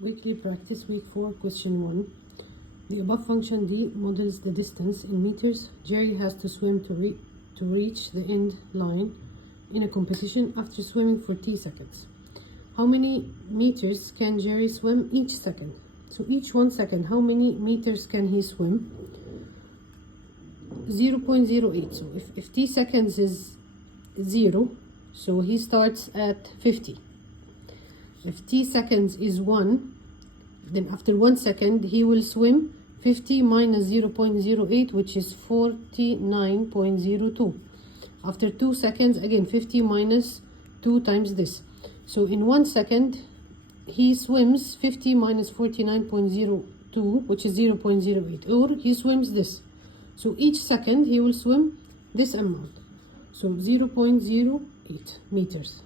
Weekly practice, week 4, question 1. The above function D models the distance in meters Jerry has to swim to reach the end line in a competition after swimming for T seconds. How many meters can Jerry swim each second? So each 1 second, how many meters can he swim? 0.08. So if T seconds is 0, so he starts at 50. If T seconds is 1, then after 1 second he will swim 50 minus 0.08, which is 49.02. After 2 seconds, again 50 minus 2 times this. So in 1 second he swims 50 minus 49.02, which is 0.08, or he swims this. So each second he will swim this amount, so 0.08 meters.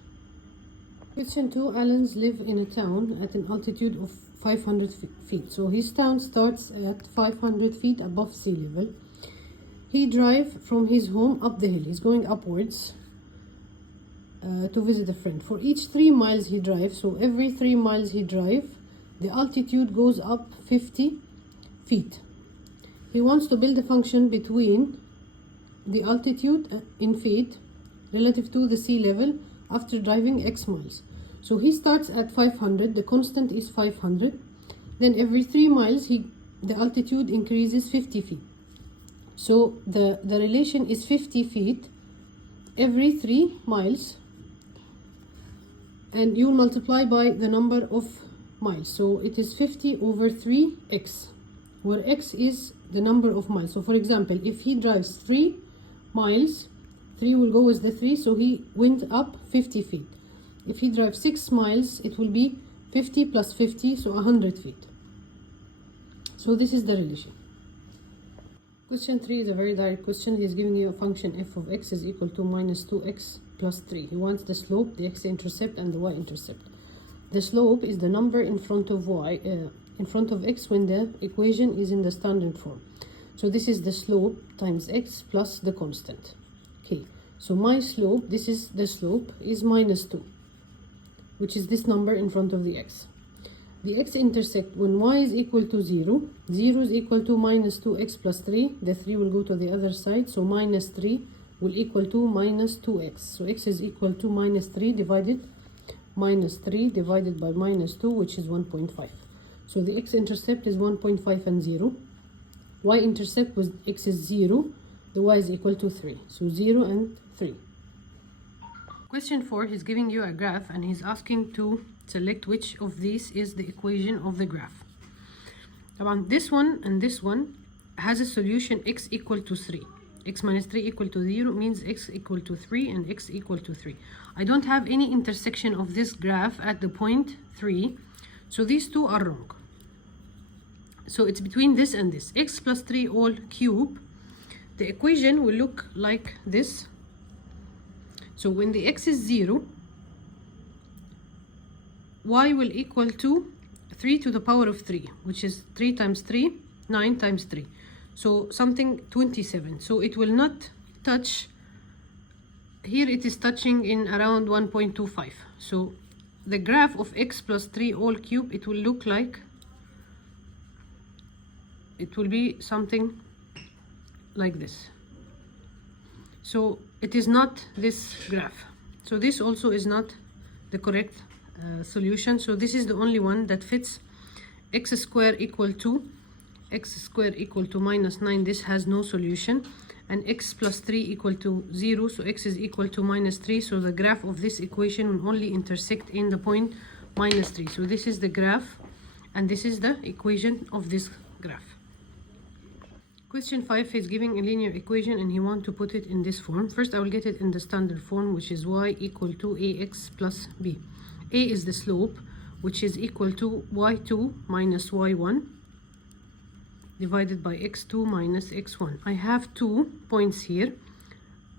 Question 2. Allens live in a town at an altitude of 500 feet. So his town starts at 500 feet above sea level. He drives from his home up the hill. He's going upwards to visit a friend. For each 3 miles he drives, so every 3 miles he drives, the altitude goes up 50 feet. He wants to build a function between the altitude in feet relative to the sea level after driving X miles. So he starts at 500, the constant is 500. Then every 3 miles the altitude increases 50 feet. So the relation is 50 feet every 3 miles, and you multiply by the number of miles. So it is 50 over 3x, where x is the number of miles. So for example, if he drives 3 miles, 3 will go with the 3, so he went up 50 feet. If he drives 6 miles, it will be 50 plus 50, so 100 feet. So this is the relation. Question 3 is a very direct question. He is giving you a function f of x is equal to minus 2x plus 3. He wants the slope, the x-intercept, and the y-intercept. The slope is the number in front of x when the equation is in the standard form. So this is the slope times x plus the constant. Okay, so my slope, this is the slope, is minus 2, which is this number in front of the x. The x-intercept, when y is equal to 0, 0 is equal to minus 2x plus 3. The 3 will go to the other side, so minus 3 will equal to minus 2x. So x is equal to minus 3 divided by minus 2, which is 1.5. So the x-intercept is 1.5 and 0. Y-intercept with x is 0. The y is equal to 3. So 0 and 3. Question 4, he's giving you a graph and he's asking to select which of these is the equation of the graph. This one and this one has a solution x equal to 3. X minus 3 equal to 0 means x equal to 3 and x equal to 3. I don't have any intersection of this graph at the point 3, so these two are wrong. So it's between this and this. X plus 3 all cube. The equation will look like this. So when the x is 0, y will equal to 3 to the power of 3, which is 3 times 3, 9 times 3. So something 27. So it will not touch, here it is touching in around 1.25. So the graph of x plus 3 all cube, it will look like, it will be something like this. So it is not this graph. So this also is not the correct solution. So this is the only one that fits. X squared equal to minus 9. This has no solution. And x plus 3 equal to 0. So x is equal to minus 3. So the graph of this equation will only intersect in the point minus 3. So this is the graph, and this is the equation of this graph. Question 5 is giving a linear equation and he wants to put it in this form. First I will get it in the standard form, which is y equal to ax plus b. A is the slope, which is equal to y2 minus y1 divided by x2 minus x1. I have 2 points here,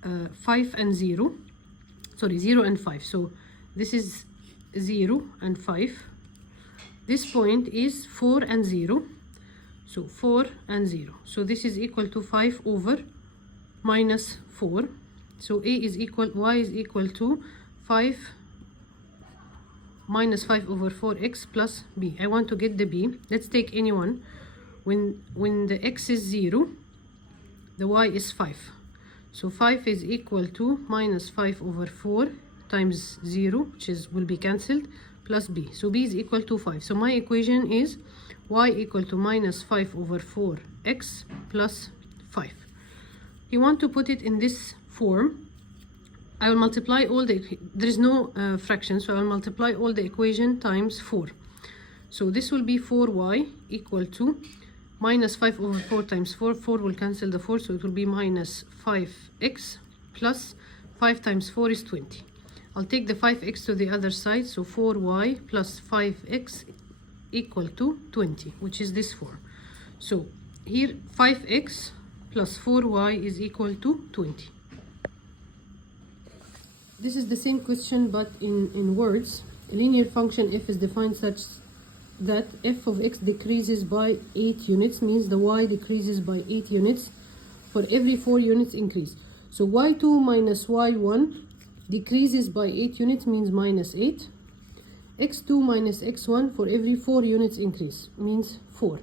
5 and 0. Sorry, 0 and 5. So this is 0 and 5. This point is 4 and 0. So 4 and 0. So this is equal to 5 over minus 4. So y is equal to 5 minus 5 over 4x plus b. I want to get the b. Let's take any one. When the x is 0, the y is 5. So 5 is equal to minus 5 over 4 times 0, which will be cancelled, plus b. So b is equal to 5. So my equation is y equal to minus 5 over 4x plus 5. You want to put it in this form. I will multiply all there is no fraction, so I will multiply all the equation times 4. So this will be 4y equal to minus 5 over 4 times 4. 4 will cancel the 4, so it will be minus 5x plus 5 times 4 is 20. I'll take the 5x to the other side, so 4y plus 5x equal to 20, which is this form. So here 5x plus 4y is equal to 20. This is the same question but in words. A linear function f is defined such that f of x decreases by 8 units, means the y decreases by 8 units for every 4 units increase. So y2 minus y1 decreases by 8 units, means minus 8. x2 minus x1 for every 4 units increase, means 4.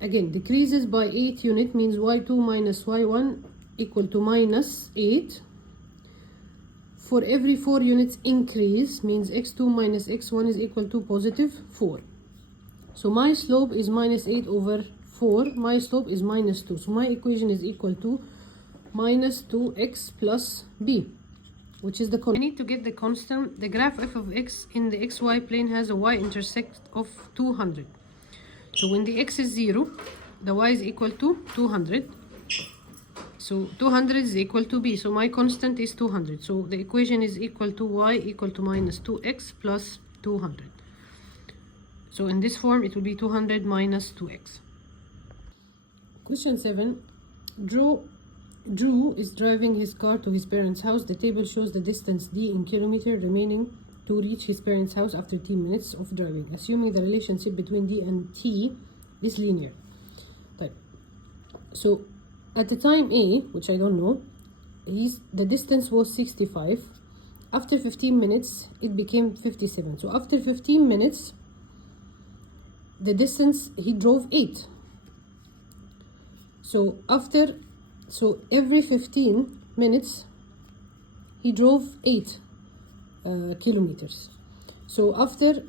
Again, decreases by 8 units means y2 minus y1 equal to minus 8. For every 4 units increase means x2 minus x1 is equal to positive 4. So my slope is minus 8 over 4. My slope is minus 2. So my equation is equal to minus 2x plus b, which is the constant. I need to get the constant. The graph f of x in the xy plane has a y-intercept of 200. So when the x is 0, the y is equal to 200. So 200 is equal to b, so my constant is 200. So the equation is equal to y equal to minus 2x plus 200. So in this form, it will be 200 minus 2x. Question 7. Drew is driving his car to his parents' house. The table shows the distance d in kilometers remaining to reach his parents' house after t minutes of driving, assuming the relationship between d and t is linear. Right. So at the time A, which I don't know, the distance was 65. After 15 minutes, it became 57. So after 15 minutes, the distance he drove 8. So every 15 minutes, he drove 8 kilometers. So after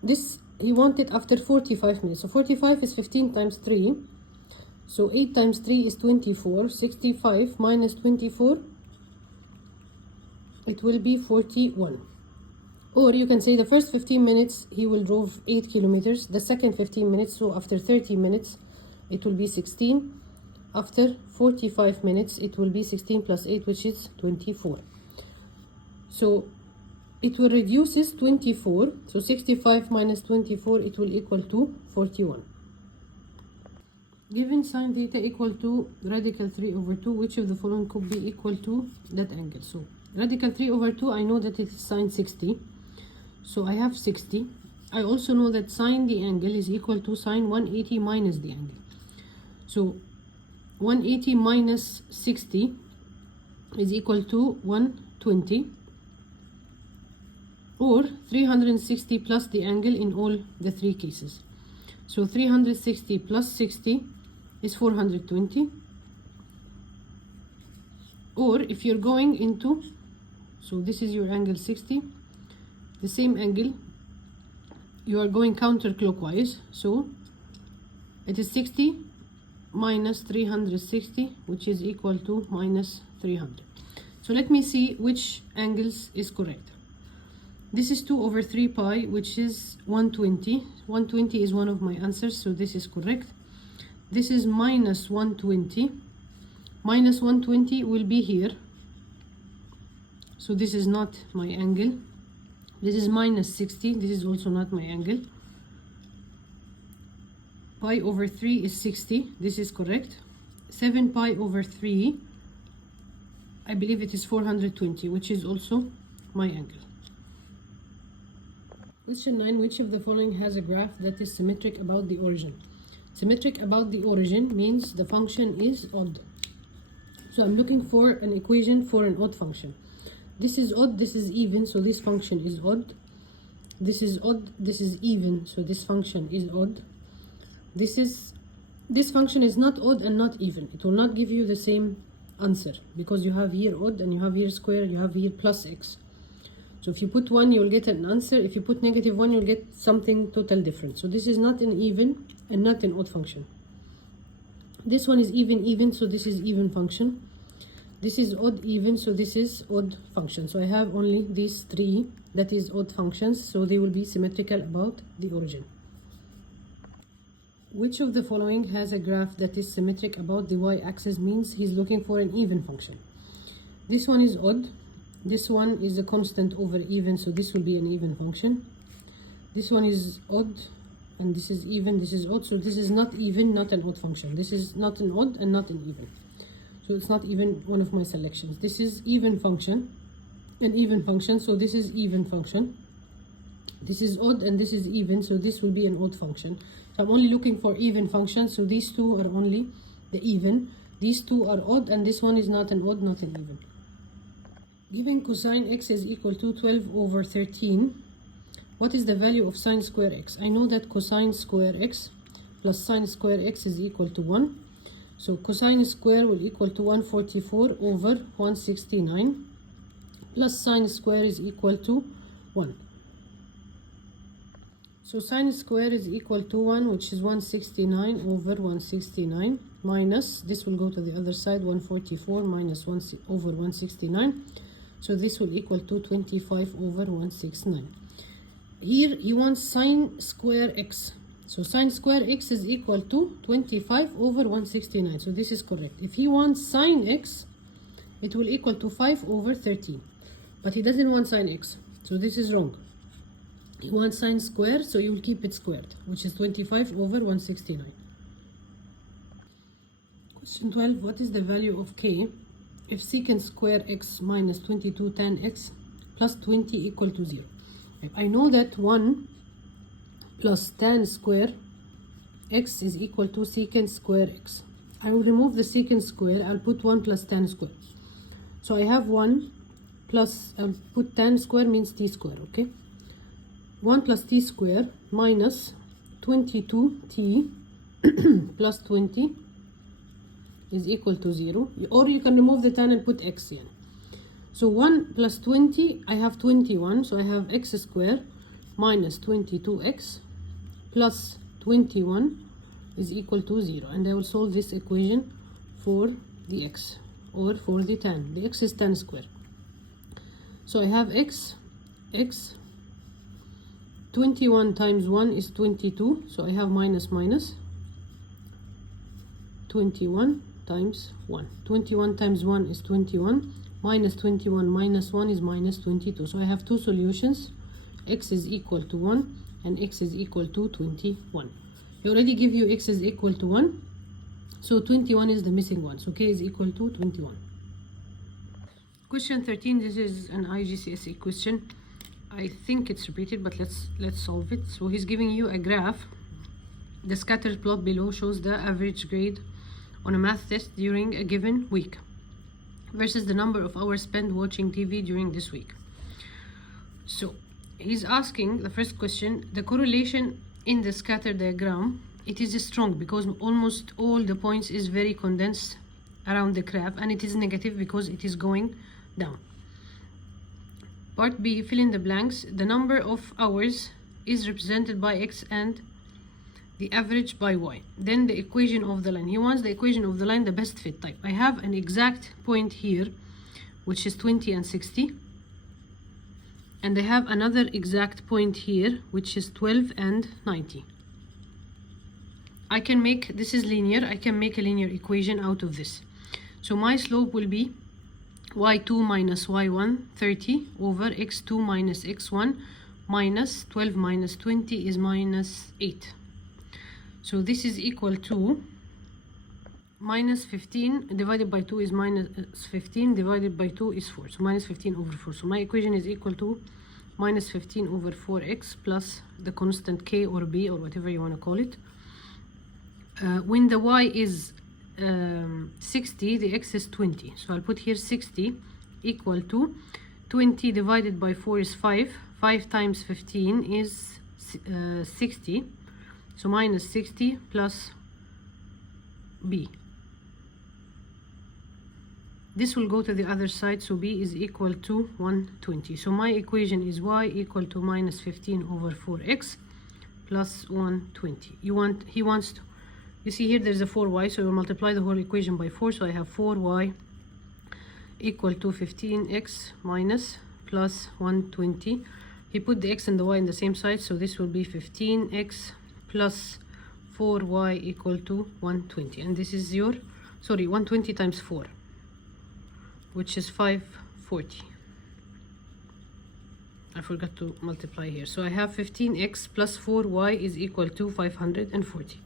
this, he wanted after 45 minutes. So 45 is 15 times 3. So 8 times 3 is 24. 65 minus 24, it will be 41. Or you can say the first 15 minutes he will drove 8 kilometers. The second 15 minutes, so after 30 minutes, it will be 16. After 45 minutes, it will be 16 plus 8, which is 24. So it will reduces 24. So 65 minus 24, it will equal to 41. Given sine theta equal to radical 3 over 2, which of the following could be equal to that angle? So radical 3 over 2, I know that it is sine 60. So I have 60. I also know that sine the angle is equal to sine 180 minus the angle. So 180 minus 60 is equal to 120. Or 360 plus the angle in all the 3 cases. So 360 plus 60 is 420. Or if you're going into, so this is your angle 60, the same angle, you are going counterclockwise, so it is 60 minus 360, which is equal to minus 300. So let me see which angles is correct. This is 2 over 3 pi, which is 120. 120 is one of my answers, so this is correct. This is minus 120. Minus 120 will be here. So this is not my angle. This is minus 60. This is also not my angle. Pi over 3 is 60. This is correct. 7 pi over 3, I believe it is 420, which is also my angle. Question 9. Which of the following has a graph that is symmetric about the origin? Symmetric about the origin means the function is odd. So I'm looking for an equation for an odd function. This is odd, this is even, so this function is odd. This is odd, this is even, so this function is odd. This function is not odd and not even. It will not give you the same answer because you have here odd and you have here square, you have here plus x. So if you put 1, you'll get an answer. If you put -1, you'll get something totally different. So this is not an even and not an odd function. This one is even, so this is even function. This is odd, even, so this is odd function. So I have only these 3, that is odd functions, so they will be symmetrical about the origin. Which of the following has a graph that is symmetric about the y-axis? Means he's looking for an even function. This one is odd. This one is a constant over even, so this will be an even function. This one is odd, and this is even, this is odd, so this is not even, not an odd function. This is not an odd and not an even. So it's not even one of my selections. This is even function, an even function, so this is even function. This is odd and this is even, so this will be an odd function. So I'm only looking for even functions, so these two are only the even. These two are odd, and this one is not an odd, not an even. Given cosine x is equal to 12 over 13, what is the value of sine square x? I know that cosine square x plus sine square x is equal to 1. So cosine square will equal to 144 over 169 plus sine square is equal to 1. So sine square is equal to 1, which is 169 over 169, minus, this will go to the other side, 144 minus 1 over 169. So this will equal to 25 over 169. Here he wants sine square x. So sine square x is equal to 25 over 169. So this is correct. If he wants sine x, it will equal to 5 over 13. But he doesn't want sine x. So this is wrong. He wants sine square, so you will keep it squared, which is 25 over 169. Question 12. What is the value of k if secant square x minus 22 tan x plus 20 equal to 0? I know that 1 plus tan square x is equal to secant square x. I will remove the secant square. I'll put 1 plus tan square. So I have 1 plus, I'll put tan square means t square, okay? 1 plus t square minus 22t plus 20 is equal to 0. Or you can remove the tan and put x in. So 1 plus 20, I have 21. So I have x square minus 22x plus 21 is equal to 0. And I will solve this equation for the x or for the tan. The x is tan square. So I have x 21 times 1 is 22. So I have minus minus 21 times 1. 21 times 1 is 21. Minus 21 minus 1 is minus 22. So I have two solutions. X is equal to 1 and x is equal to 21. He already give you x is equal to 1. So 21 is the missing one. So k is equal to 21. Question 13. This is an IGCSE question. I think it's repeated, but let's solve it. So he's giving you a graph. The scattered plot below shows the average grade on a math test during a given week versus the number of hours spent watching TV during this week. So he's asking, the first question, the correlation in the scatter diagram, it is strong because almost all the points is very condensed around the graph, and it is negative because it is going down. Part B, fill in the blanks. The number of hours is represented by x and the average by y. Then the equation of the line. He wants the equation of the line, the best fit type. I have an exact point here, which is 20 and 60. And I have another exact point here, which is 12 and 90. I can make, this is linear, I can make a linear equation out of this. So my slope will be y2 minus y1, 30 over x2 minus x1 minus 12 minus 20 is minus 8. So this is equal to minus 15 divided by 2 is minus 15 divided by 2 is 4. So minus 15 over 4. So my equation is equal to minus 15 over 4x plus the constant k or b or whatever you want to call it. When the y is 60, the x is 20. So I'll put here 60 equal to 20 divided by 4 is 5. 5 times 15 is 60. So minus 60 plus b. This will go to the other side, so b is equal to 120. So my equation is y equal to minus 15 over 4x plus 120. He wants to, you see here there's a 4y, so we multiply the whole equation by 4. So I have 4y equal to 15x minus plus 120. He put the x and the y in the same side, so this will be 15x plus 4y equal to 120. And this is your, sorry, 120 times 4, which is 540. I forgot to multiply here. So I have 15x plus 4y is equal to 540.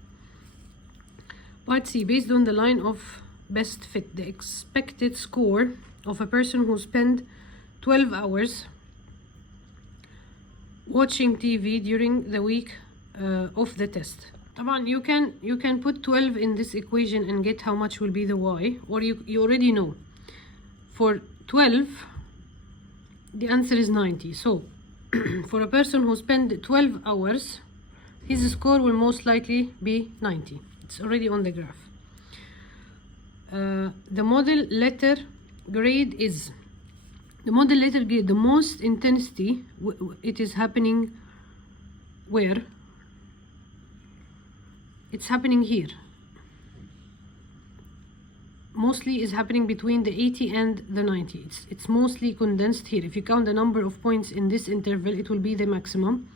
Part C, based on the line of best fit, the expected score of a person who spent 12 hours watching TV during the week of the test. You can put 12 in this equation and get how much will be the y, or you already know. For 12, the answer is 90. So for a person who spent 12 hours, his score will most likely be 90. It's already on the graph. The model letter grade is, the most intensity, it is happening where? It's happening here. Mostly is happening between the 80 and the 90. It's mostly condensed here. If you count the number of points in this interval, it will be the maximum.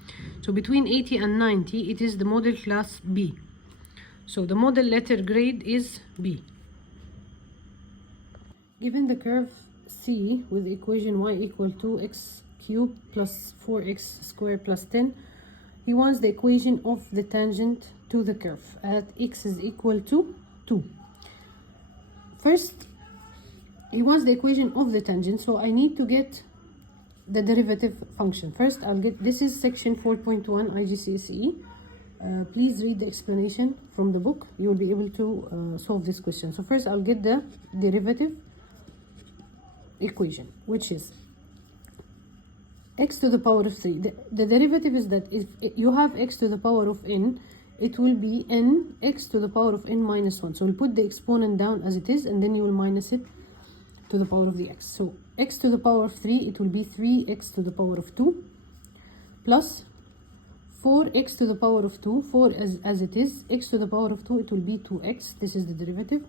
So between 80 and 90, it is the model class B. So the model letter grade is B. Given the curve C with the equation y equal to x cubed plus 4x squared plus 10, he wants the equation of the tangent to the curve at x is equal to 2. First, he wants the equation of the tangent, so I need to get the derivative function. First, I'll get, this is section 4.1 IGCSE. Please read the explanation from the book. You will be able to solve this question. So first, I'll get the derivative equation, which is x to the power of 3. The derivative is that if you have x to the power of n, it will be n x to the power of n minus 1. So we'll put the exponent down as it is, and then you will minus it to the power of the x. So x to the power of 3, it will be 3x to the power of 2 plus 4x to the power of 2, 4 as it is, x to the power of 2, it will be 2x, this is the derivative,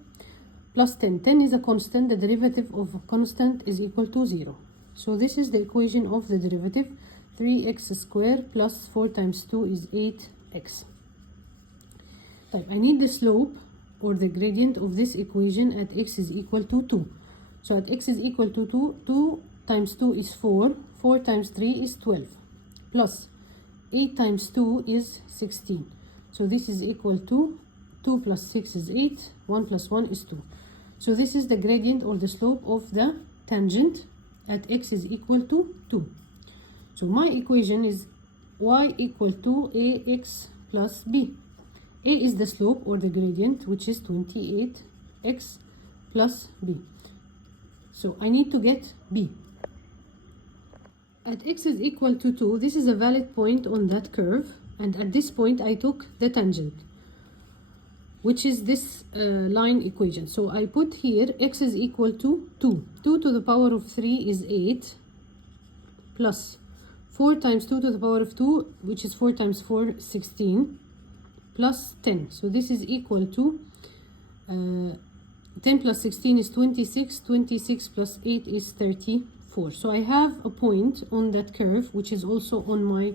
plus 10. 10 is a constant, the derivative of a constant is equal to 0. So this is the equation of the derivative, 3x squared plus 4 times 2 is 8x. I need the slope or the gradient of this equation at x is equal to 2. So at x is equal to 2, 2 times 2 is 4, 4 times 3 is 12, plus 8 times 2 is 16. So this is equal to 2 plus 6 is 8, 1 plus 1 is 2. So this is the gradient or the slope of the tangent at x is equal to 2. So my equation is y equal to ax plus b. A is the slope or the gradient, which is 28x plus b. So I need to get b. At x is equal to 2, this is a valid point on that curve, and at this point I took the tangent, which is this line equation. So I put here x is equal to 2. 2 to the power of 3 is 8, plus 4 times 2 to the power of 2, which is 4 times 4, 16, plus 10. So this is equal to 10 plus 16 is 26, 26 plus 8 is 34. So I have a point on that curve, which is also on my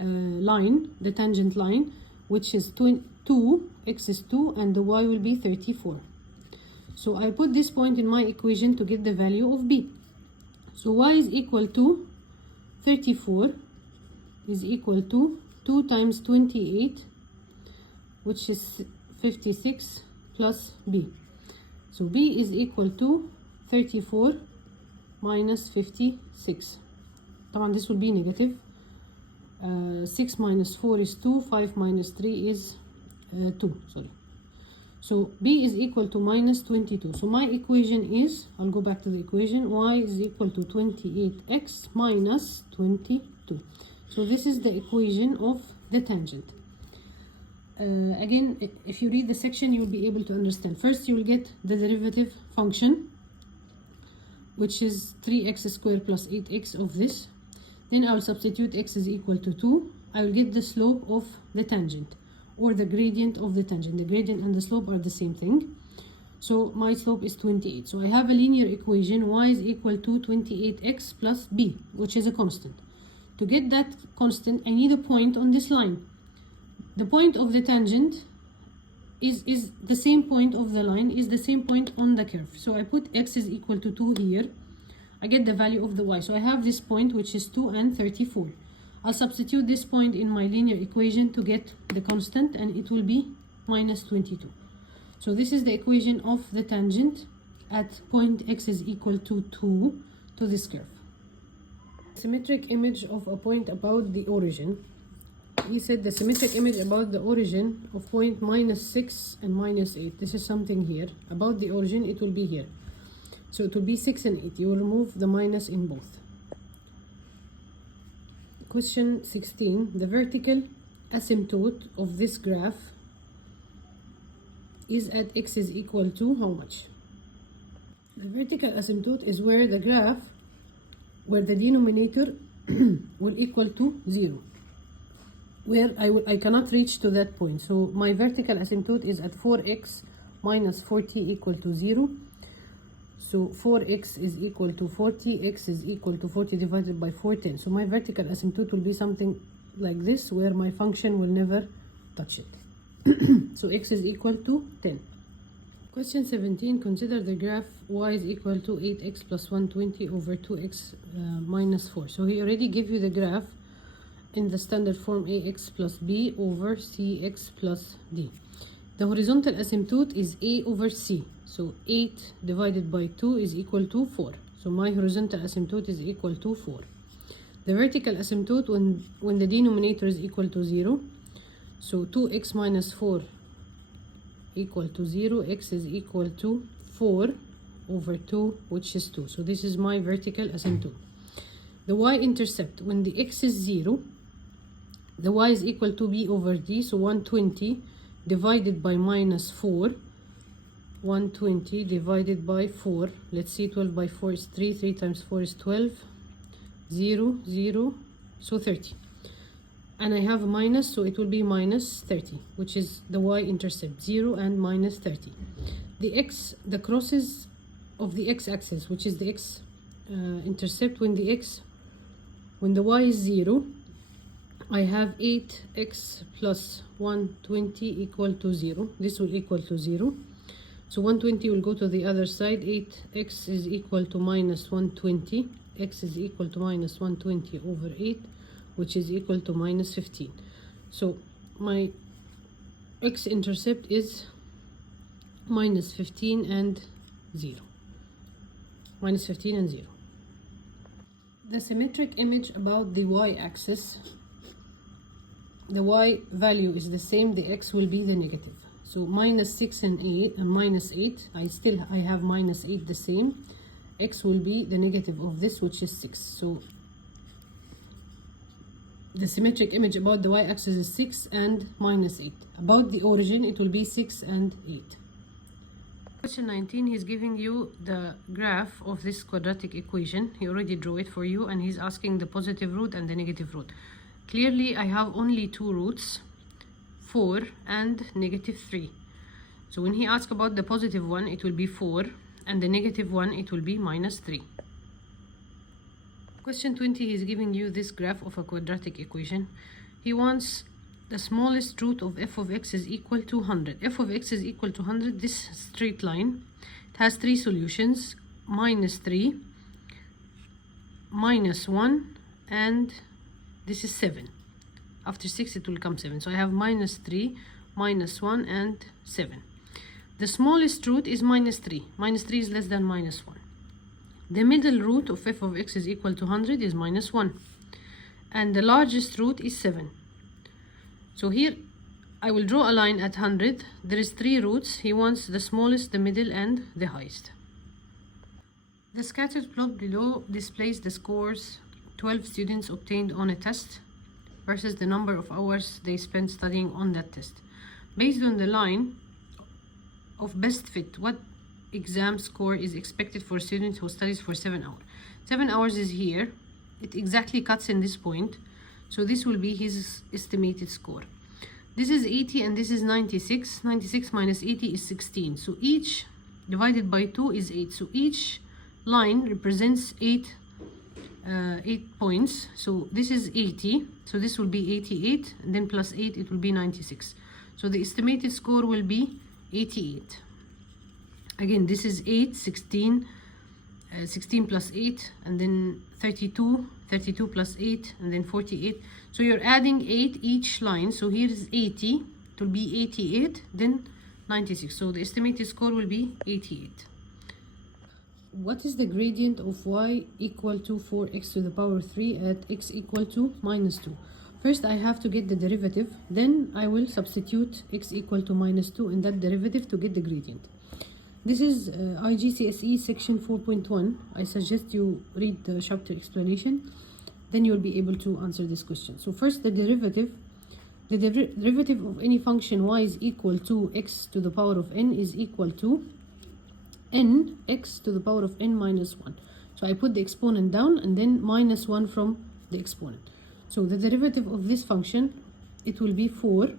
line, the tangent line, which is 2, x is 2, and the y will be 34. So I put this point in my equation to get the value of b. So y is equal to 34 is equal to 2 times 28, which is 56, plus b. So b is equal to 34 minus 56. This will be negative. 6 minus 4 is 2, 5 minus 3 is 2, sorry. So b is equal to minus 22. So my equation is, I'll go back to the equation, y is equal to 28x minus 22. So this is the equation of the tangent. Again, if you read the section, you'll be able to understand. First, you will get the derivative function, which is 3x squared plus 8x of this. Then I'll substitute x is equal to 2. I will get the slope of the tangent, or the gradient of the tangent. The gradient and the slope are the same thing. So my slope is 28. So I have a linear equation, y is equal to 28x plus b, which is a constant. To get that constant, I need a point on this line. The point of the tangent is the same point of the line, is the same point on the curve. So I put x is equal to 2 here. I get the value of the y. So I have this point, which is 2 and 34. I'll substitute this point in my linear equation to get the constant, and it will be minus 22. So this is the equation of the tangent at point x is equal to 2 to this curve. Symmetric image of a point about the origin. He said the symmetric image about the origin of point minus 6 and minus 8. This is something here. About the origin, it will be here. So it will be 6 and 8. You will remove the minus in both. Question 16. The vertical asymptote of this graph is at x is equal to how much? The vertical asymptote is where the graph, where the denominator will equal to 0. Where I cannot reach to that point. So my vertical asymptote is at 4x minus 40 equal to 0. So 4x is equal to 40, x is equal to 40 divided by 410. So my vertical asymptote will be something like this, where my function will never touch it. So x is equal to 10. Question 17, consider the graph y is equal to 8x plus 120 over 2x minus 4. So he already gave you the graph in the standard form ax plus b over cx plus d. The horizontal asymptote is a over c. So 8 divided by 2 is equal to 4. So my horizontal asymptote is equal to 4. The vertical asymptote when the denominator is equal to 0. So 2x minus 4 equal to 0. X is equal to 4 over 2, which is 2. So this is my vertical asymptote. The y-intercept when the x is 0, the y is equal to b over d. So 120 divided by minus 4. 120 divided by 4. Let's see, 12 by 4 is 3. 3 times 4 is 12. 0, 0. So 30. And I have a minus, so it will be minus 30, which is the y-intercept, 0 and minus 30. The x, the crosses of the x-axis, which is the x-intercept when the y is 0, I have 8x plus 120 equal to 0. This will equal to 0. So 120 will go to the other side. 8x is equal to minus 120. X is equal to minus 120 over 8, which is equal to minus 15. So my x-intercept is minus 15 and 0. Minus 15 and 0. The symmetric image about the y-axis. The y value is the same, the x will be the negative. So minus 6 and 8 and minus 8, I have minus 8 the same. X will be the negative of this, which is 6. So the symmetric image about the y-axis is 6 and minus 8. About the origin, it will be 6 and 8. Question 19, he's giving you the graph of this quadratic equation. He already drew it for you, and he's asking the positive root and the negative root. Clearly, I have only two roots, 4 and negative 3. So when he asks about the positive one, it will be 4, and the negative one, it will be minus 3. Question 20, he's giving you this graph of a quadratic equation. He wants the smallest root of f of x is equal to 100. F of x is equal to 100, this straight line. It has three solutions, minus 3, minus 1, and this is 7. After 6 it will come 7. So I have minus 3, minus 1, and 7. The smallest root is minus 3. Minus 3 is less than minus 1. The middle root of f of x is equal to 100 is minus 1. And the largest root is 7. So here I will draw a line at 100. There is 3 roots. He wants the smallest, the middle, and the highest. The scattered plot below displays the scores 12 students obtained on a test versus the number of hours they spent studying on that test. Based on the line of best fit, what exam score is expected for a student who studies for 7 hours? 7 hours is here. It exactly cuts in this point. So this will be his estimated score. This is 80 and this is 96. 96 minus 80 is 16. So each divided by 2 is 8. So each line represents 8 points. So this is 80. So this will be 88. And then plus 8, it will be 96. So the estimated score will be 88. Again, this is 8, 16, 16 plus 8, and then 32, 32 plus 8, and then 48. So you're adding 8 each line. So here is 80, it will be 88, then 96. So the estimated score will be 88. What is the gradient of y equal to 4x to the power 3 at x equal to minus 2? First, I have to get the derivative. Then I will substitute x equal to minus 2 in that derivative to get the gradient. This is IGCSE section 4.1. I suggest you read the chapter explanation. Then you'll be able to answer this question. So first, the derivative. The derivative of any function y is equal to x to the power of n is equal to n x to the power of n minus 1. So I put the exponent down and then minus 1 from the exponent. So the derivative of this function, it will be 4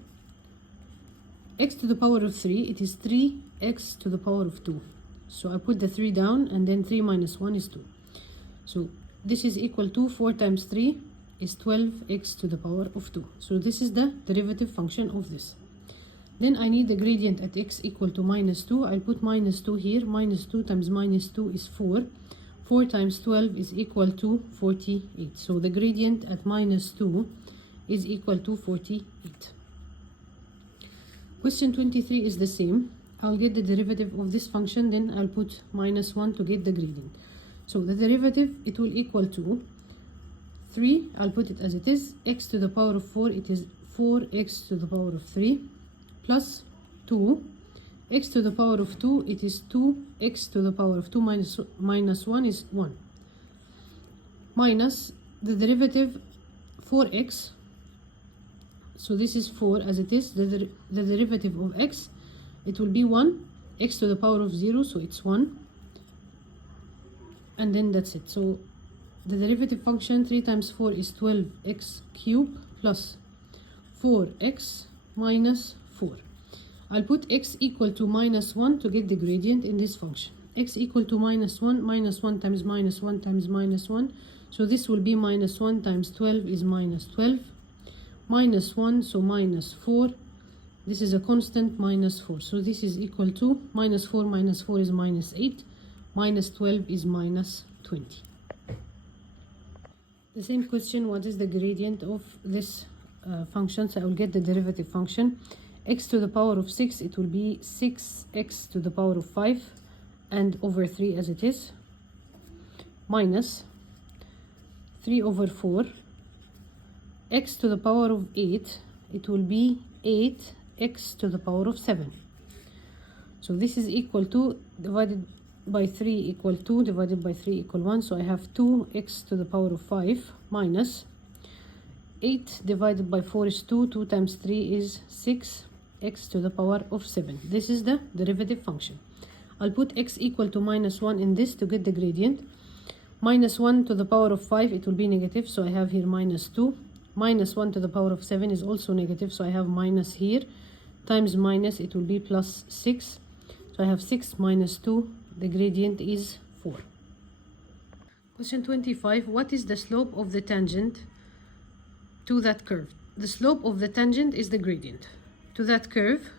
x to the power of 3. It is 3x to the power of 2. So I put the 3 down and then 3 minus 1 is 2. So this is equal to 4 times 3 is 12x to the power of 2. So this is the derivative function of this. Then I need the gradient at x equal to minus 2. I'll put minus 2 here. Minus 2 times minus 2 is 4. 4 times 12 is equal to 48. So the gradient at minus 2 is equal to 48. Question 23 is the same. I'll get the derivative of this function, then I'll put minus 1 to get the gradient. So the derivative, it will equal to 3. I'll put it as it is. X to the power of 4, it is 4x to the power of 3 plus 2. X to the power of 2, it is 2x to the power of 2 minus 1 is 1. Minus the derivative 4x. So this is 4 as it is. The derivative of x, it will be 1. X to the power of 0, so it's 1. And then that's it. So the derivative function 3 times 4 is 12x cubed plus 4x minus 4. I'll put x equal to minus 1 to get the gradient in this function. X equal to minus 1 times minus 1 times minus 1. So this will be minus 1 times 12 is minus 12. Minus 1, so minus 4. This is a constant, minus 4. So this is equal to minus 4 is minus 8. Minus 12 is minus 20. The same question, what is the gradient of this function? So I will get the derivative function. X to the power of 6, it will be 6x to the power of 5 and over 3 as it is, minus 3 over 4. X to the power of 8, it will be 8x to the power of 7. So this is equal to, divided by 3 equal 2, divided by 3 equal 1. So I have 2x to the power of 5 minus 8 divided by 4 is 2. 2 times 3 is 6. X to the power of 7. This is the derivative function. I'll put x equal to minus 1 in this to get the gradient. Minus 1 to the power of 5, it will be negative, so I have here minus 2. Minus 1 to the power of 7 is also negative, so I have minus here. Times minus, it will be plus 6. So I have 6 minus 2. The gradient is 4. Question 25. What is the slope of the tangent to that curve? The slope of the tangent is the gradient to that curve.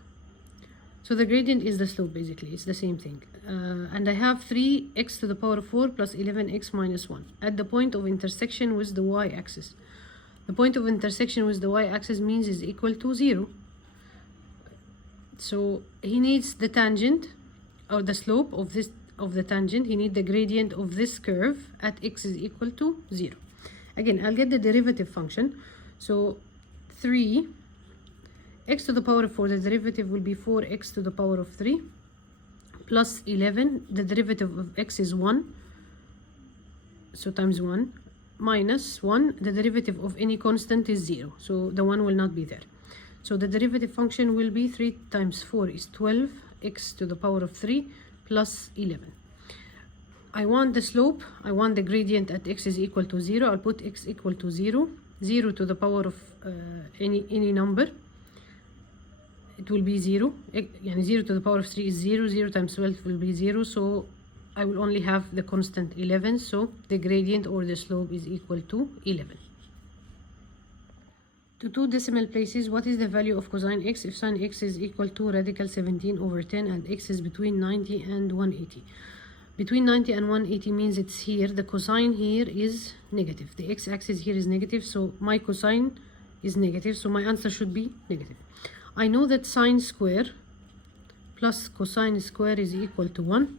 So the gradient is the slope, basically. It's the same thing. And I have 3x to the power of 4 plus 11x minus 1 at the point of intersection with the y-axis. The point of intersection with the y-axis means is equal to 0. So he needs the tangent, or the slope of the tangent. He needs the gradient of this curve at x is equal to 0. Again, I'll get the derivative function. So 3 x to the power of 4, the derivative will be 4x to the power of 3 plus 11, the derivative of x is 1, so times 1, minus 1, the derivative of any constant is 0, so the 1 will not be there. So the derivative function will be 3 times 4 is 12, x to the power of 3 plus 11. I want the slope, I want the gradient at x is equal to 0. I'll put x equal to 0, 0 to the power of any number. It will be 0, 0 to the power of 3 is 0, 0 times 12 will be 0, so I will only have the constant 11, so the gradient or the slope is equal to 11. To two decimal places, what is the value of cosine x if sine x is equal to radical 17 over 10 and x is between 90 and 180? Between 90 and 180 means it's here, the cosine here is negative, the x-axis here is negative, so my cosine is negative, so my answer should be negative. I know that sine square plus cosine square is equal to 1,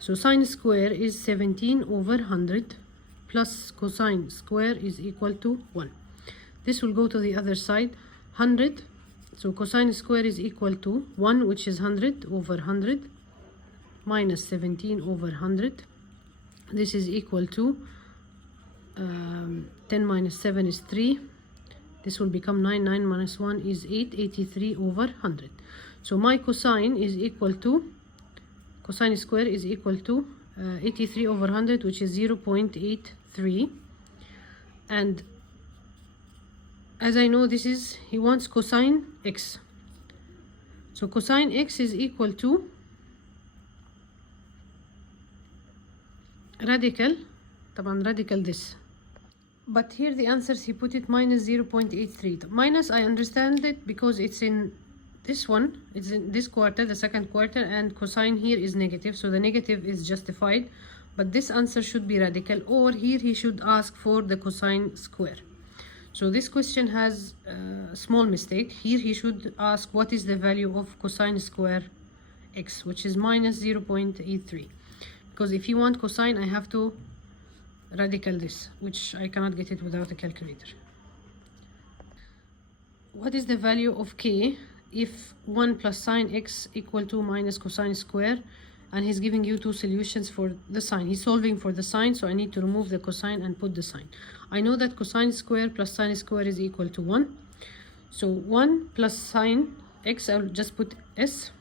so sine square is 17 over 100 plus cosine square is equal to 1. This will go to the other side, 100, so cosine square is equal to 1, which is 100 over 100, minus 17 over 100. This is equal to 10 minus 7 is 3. This will become 9, 9 minus 1 is 8, 83 over 100. So my cosine is equal to, cosine square is equal to 83 over 100, which is 0.83. And as I know, this is, he wants cosine x. So cosine x is equal to radical, radical this. But here the answers he put it minus 0.83. Minus, I understand it because it's in this one, it's in this quarter, the second quarter, and cosine here is negative, so the negative is justified. But this answer should be radical, or here he should ask for the cosine square. So this question has a small mistake. Here he should ask what is the value of cosine square x, which is minus 0.83. Because if you want cosine, I have to radical this, which I cannot get it without a calculator. What is the value of k if 1 plus sine x equal to minus cosine square? And he's giving you two solutions for the sine. He's solving for the sine, so I need to remove the cosine and put the sine. I know that cosine square plus sine square is equal to 1. So 1 plus sine x, I'll just put s,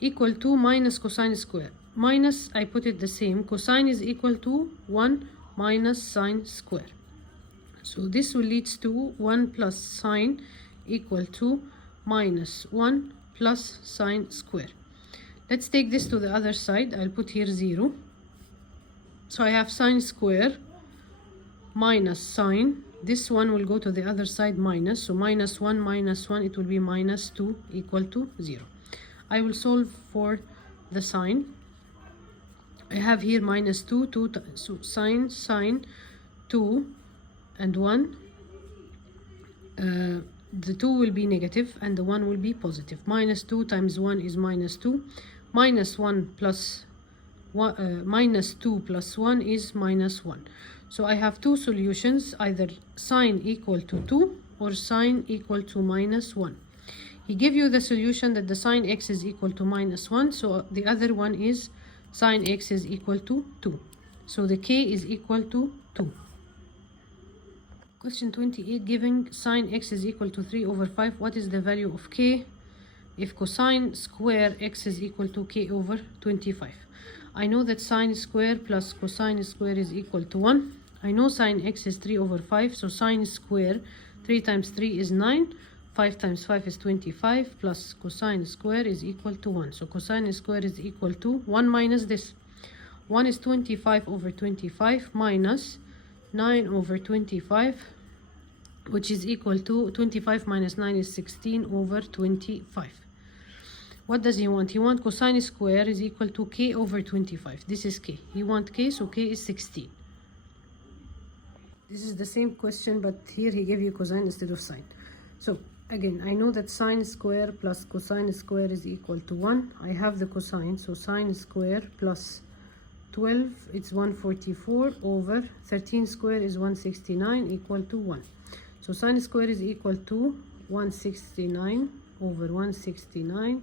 equal to minus cosine square. Minus, I put it the same. Cosine is equal to 1 minus sine square. So this will lead to 1 plus sine equal to minus 1 plus sine square. Let's take this to the other side. I'll put here 0. So I have sine square minus sine. This one will go to the other side minus. So minus 1 minus 1, it will be minus 2 equal to 0. I will solve for the sine. I have here minus 2, so sine 2 and 1. The 2 will be negative and the 1 will be positive. Minus 2 times 1 is minus 2. Minus 1 plus 1, minus 2 plus 1 is minus 1. So I have two solutions, either sine equal to 2 or sine equal to minus 1. He gave you the solution that the sine x is equal to minus 1, so the other one is sine x is equal to 2. So the k is equal to 2. Question 28, giving sine x is equal to 3 over 5, what is the value of k if cosine square x is equal to k over 25? I know that sine square plus cosine square is equal to 1. I know sine x is 3 over 5, so sine square 3 times 3 is 9, 5 times 5 is 25, plus cosine square is equal to 1. So cosine square is equal to 1 minus this. 1 is 25 over 25 minus 9 over 25, which is equal to 25 minus 9 is 16 over 25. What does he want? He wants cosine square is equal to k over 25. This is k. He wants k, so k is 16. This is the same question, but here he gave you cosine instead of sine. So again, I know that sine square plus cosine square is equal to 1. I have the cosine, so sine square plus 12, it's 144 over 13 square is 169 equal to 1. So sine square is equal to 169 over 169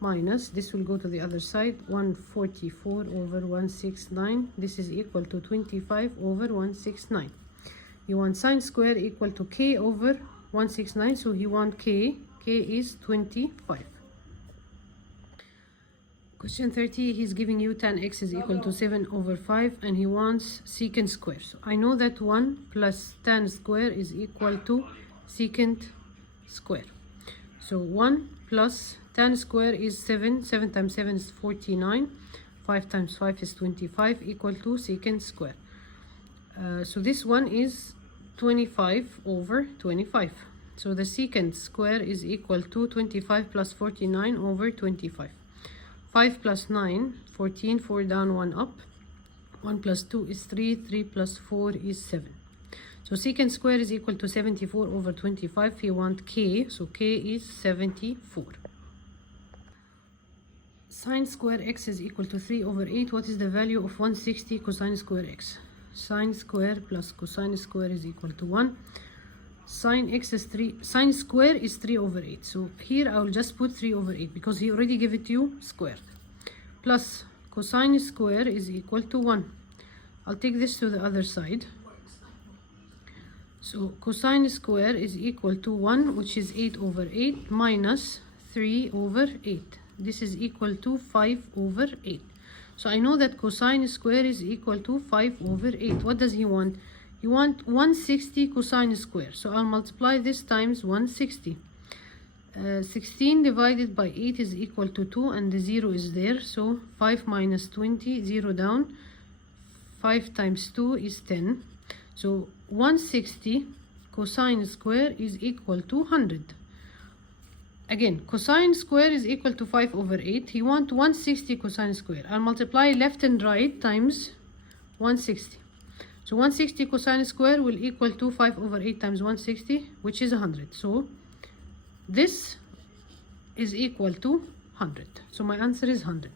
minus, this will go to the other side, 144 over 169. This is equal to 25 over 169. You want sine square equal to k over 169, so you want k is 25. Question 30, he's giving you tan x is equal to 7 over 5 and he wants secant square. So I know that 1 plus tan square is equal to secant square. So 1 plus tan square is 7. 7 times 7 is 49. 5 times 5 is 25 equal to secant square. So this one is 25 over 25. So the secant square is equal to 25 plus 49 over 25. 5 plus 9, 14, 4 down, 1 up. 1 plus 2 is 3, 3 plus 4 is 7. So secant square is equal to 74 over 25. You want k, so k is 74. Sine square x is equal to 3 over 8. What is the value of 160 cosine square x? Sine square plus cosine square is equal to 1. Sine x is 3, sine square is 3 over 8. So here I will just put 3 over 8 because he already gave it to you squared. Plus cosine square is equal to 1. I'll take this to the other side. So cosine square is equal to 1, which is 8 over 8 minus 3 over 8. This is equal to 5 over 8. So I know that cosine square is equal to 5 over 8. What does he want? You want 160 cosine square. So I'll multiply this times 160. 16 divided by 8 is equal to 2 and the 0 is there. So 5 minus 20, 0 down. 5 times 2 is 10. So 160 cosine square is equal to 100. Again, cosine square is equal to 5 over 8. He wants 160 cosine square. I'll multiply left and right times 160. So 160 cosine square will equal to 5 over 8 times 160, which is 100. So this is equal to 100. So my answer is 100.